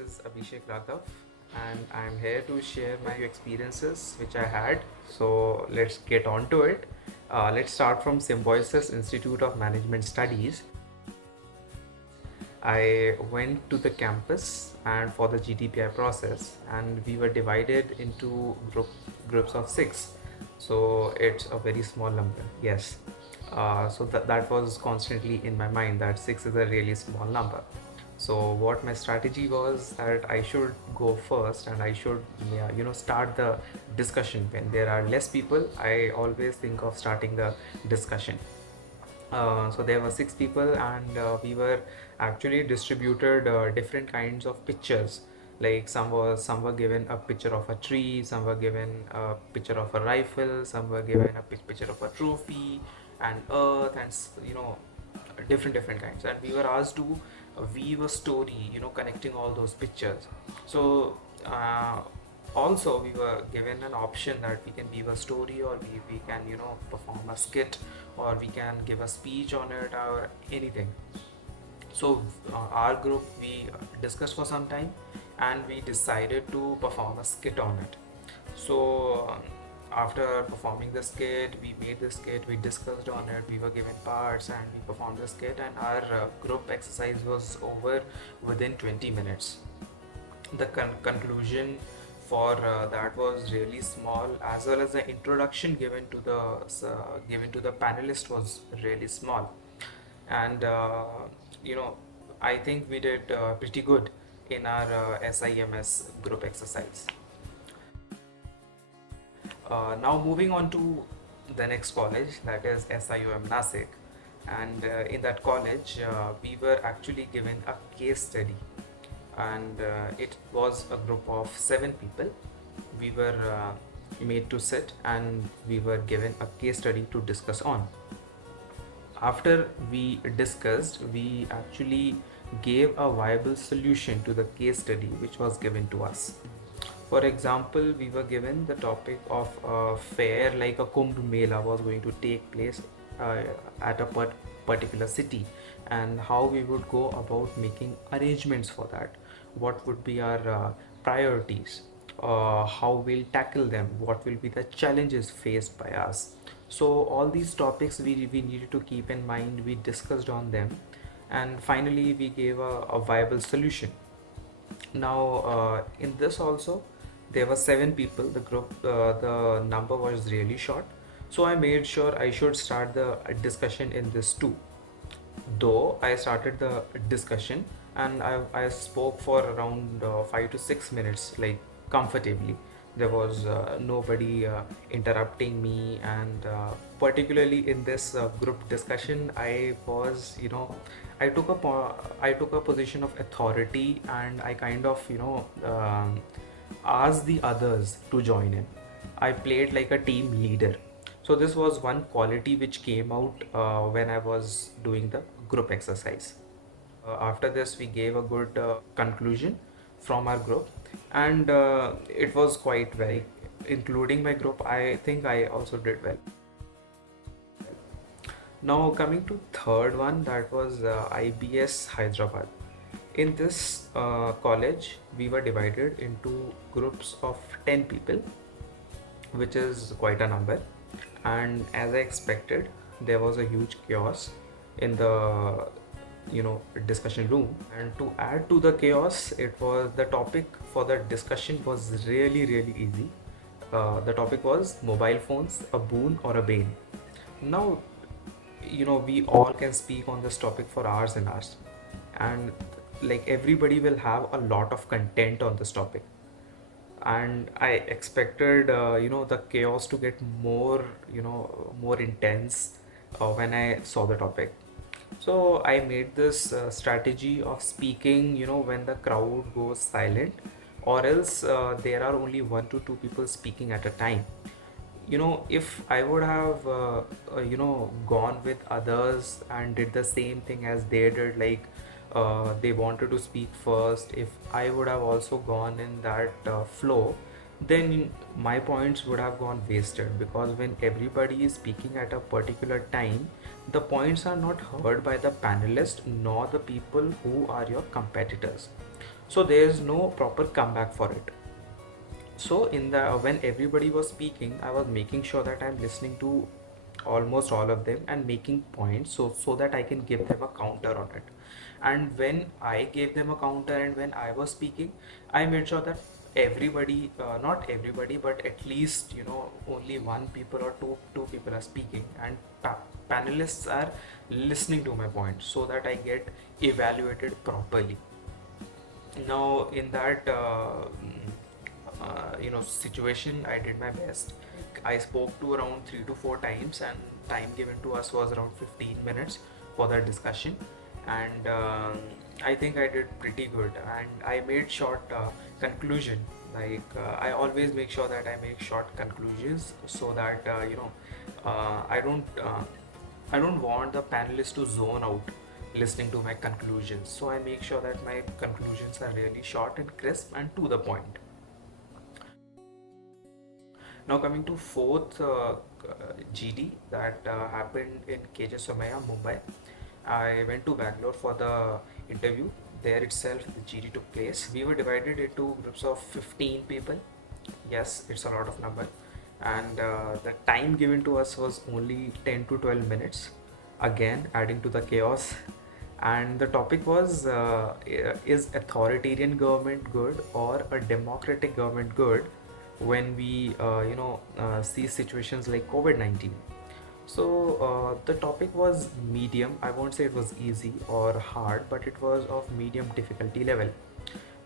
is Abhishek Raghav, and I'm here to share my experiences which I had. So let's get on to it. Let's start from Symbiosis Institute of Management Studies. I went to the campus and for the GDPI process, and we were divided into groups of six. So it's a very small number. Yes. So that was constantly in my mind that six is a really small number. So what my strategy was that I should go first and I should, yeah, start the discussion. When there are less people, I always think of starting the discussion. So there were six people, and we were actually distributed different kinds of pictures. Like some were given a picture of a tree, some were given a picture of a rifle, some were given a picture of a trophy, and earth, and different kinds. And we were asked to weave a story, connecting all those pictures. So also we were given an option that we can weave a story, or we can perform a skit, or we can give a speech on it, or anything. So our group, we discussed for some time, and we decided to perform a skit on it. So after performing the skit, we made the skit, we discussed on it, we were given parts, and we performed the skit, and our group exercise was over within 20 minutes. The conclusion for that was really small, as well as the introduction given to the panelist was really small. And you know I think we did pretty good in our SIMS group exercise. Now moving on to the next college, that is SIOM Nasik. And in that college, we were actually given a case study, and it was a group of seven people. We were made to sit, and we were given a case study to discuss on. After we discussed, we actually gave a viable solution to the case study which was given to us. For example, we were given the topic of a fair like a Kumbh Mela was going to take place uh, at a particular city, and how we would go about making arrangements for that. What would be our priorities? How we'll tackle them? What will be the challenges faced by us? So all these topics we needed to keep in mind. We discussed on them, and finally we gave a viable solution. Now in this also, there were seven people. The number was really short, so I made sure I should start the discussion in this too. Though I started the discussion, and I spoke for around 5 to 6 minutes, like comfortably. There was nobody interrupting me, and particularly in this group discussion, I took a position of authority, and I kind of asked the others to join in. I played like a team leader. So this was one quality which came out when I was doing the group exercise. After this, we gave a good conclusion from our group, and it was quite very, including my group, I think I also did well. Now coming to third one, that was IBS Hyderabad. In this college, we were divided into groups of 10 people, which is quite a number. And as I expected, there was a huge chaos in the discussion room. And to add to the chaos, it was the topic for the discussion was really easy. The topic was mobile phones, a boon or a bane. Now, we all can speak on this topic for hours and hours, and like everybody will have a lot of content on this topic. And I expected the chaos to get more intense when I saw the topic. So I made this strategy of speaking when the crowd goes silent, or else there are only one to two people speaking at a time. If I would have gone with others and did the same thing as they did, like they wanted to speak first, if I would have also gone in that flow, then my points would have gone wasted, because when everybody is speaking at a particular time, the points are not heard by the panelist nor the people who are your competitors. so there's no proper comeback for it. So in the when everybody was speaking, I was making sure that I'm listening to almost all of them and making points, so that I can give them a counter on it. And when I gave them a counter and when I was speaking, I made sure that everybody, not everybody, but at least only one people or two people are speaking, and panelists are listening to my points so that I get evaluated properly. Now in that situation, I did my best. I spoke to around 3 to 4 times, and time given to us was around 15 minutes for that discussion. And I think I did pretty good, and I made short conclusion. I always make sure that I make short conclusions so that I don't want the panelists to zone out listening to my conclusions. So I make sure that my conclusions are really short and crisp and to the point. Now coming to fourth GD that happened in KJ Somaya, Mumbai. I went to Bangalore for the interview. There itself the GD took place. We were divided into groups of 15 people. Yes, it's a lot of number. And the time given to us was only 10 to 12 minutes. Again, adding to the chaos. And the topic was, is authoritarian government good or a democratic government good when we see situations like COVID-19. So the topic was medium. I won't say it was easy or hard, but it was of medium difficulty level.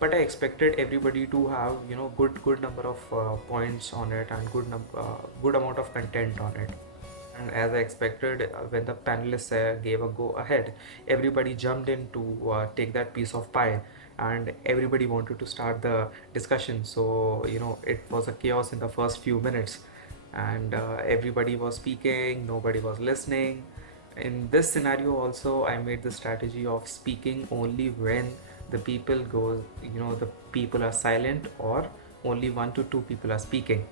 But I expected everybody to have good number of points on it and good amount of content on it. And as I expected, when the panelists gave a go ahead, everybody jumped in to take that piece of pie, and everybody wanted to start the discussion. So it was a chaos in the first few minutes, and everybody was speaking, nobody was listening. In this scenario also, I made the strategy of speaking only when the people are silent, or only 1 to 2 people are speaking.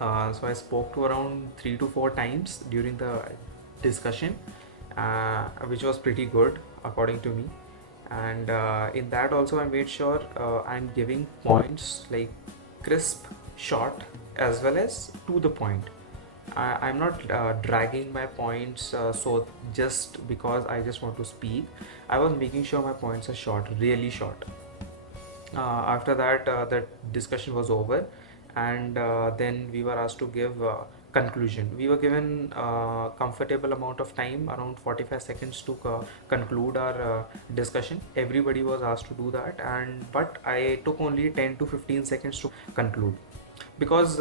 So I spoke to around 3 to 4 times during the discussion, which was pretty good according to me. And in that also, I made sure I'm giving points like crisp, short, as well as to the point. I'm not dragging my points, so just because I just want to speak, I was making sure my points are short, really short. After that, the discussion was over, and then we were asked to give conclusion. We were given comfortable amount of time, around 45 seconds to conclude our discussion. Everybody was asked to do that, but I took only 10 to 15 seconds to conclude, because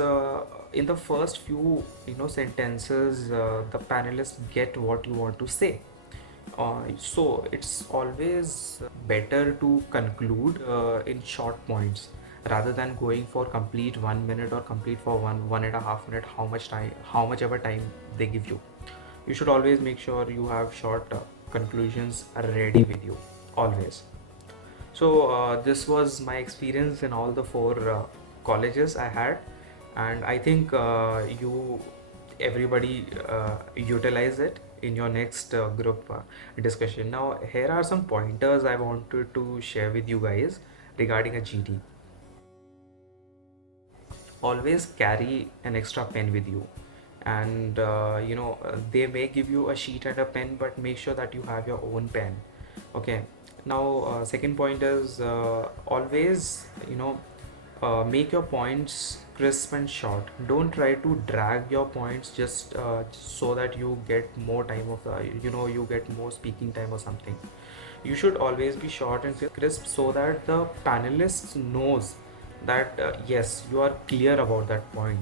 in the first few sentences, the panelists get what you want to say. So it's always better to conclude in short points rather than going for complete 1 minute or complete for 1.5 minute, how much ever time they give you. You should always make sure you have short conclusions ready with you always. So this was my experience in all the four colleges I had, and I think everybody utilize it in your next group discussion. Now here are some pointers I wanted to share with you guys regarding a GD. Always carry an extra pen with you, and they may give you a sheet and a pen, but make sure that you have your own pen. Okay. Now second point is, always make your points crisp and short. Don't try to drag your points just so that you get more time of you get more speaking time or something. You should always be short and crisp so that the panelists knows that yes, you are clear about that point.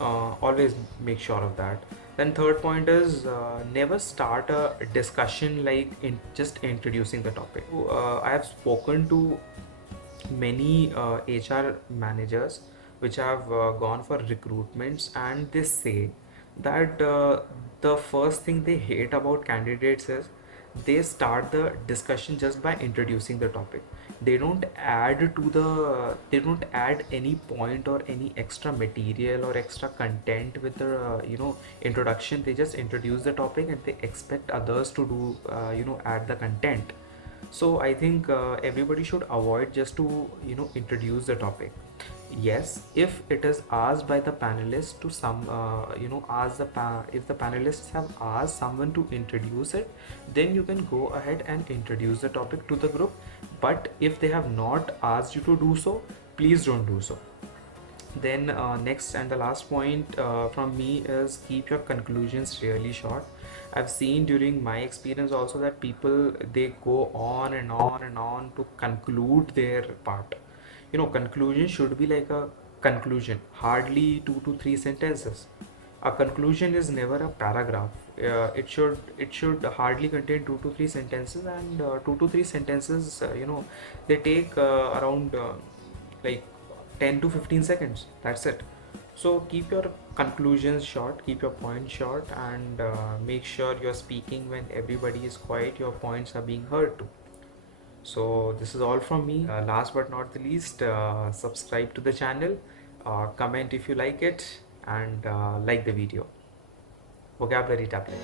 Always make sure of that. Then third point is, never start a discussion like just introducing the topic. I have spoken to many HR managers which have gone for recruitments, and they say that the first thing they hate about candidates is they start the discussion just by introducing the topic. They don't add any point or any extra material or extra content with the introduction. They just introduce the topic and they expect others to do add the content. So I think everybody should avoid just to introduce the topic. Yes, if it is asked by the panelists to some ask if the panelists have asked someone to introduce it, then you can go ahead and introduce the topic to the group. But if they have not asked you to do so, please don't do so. Then next and the last point from me is keep your conclusions really short. I've seen during my experience also that people, they go on and on and on to conclude their part. Conclusion should be like a conclusion, hardly 2 to 3 sentences. A conclusion is never a paragraph. It should hardly contain 2 to 3 sentences, and 2 to 3 sentences, they take around like 10 to 15 seconds. That's it. So keep your conclusions short, keep your points short, and make sure you're speaking when everybody is quiet, your points are being heard to. So this is all from me. Last but not the least, subscribe to the channel, comment if you like it, and like the video. Vocabulary Tablet.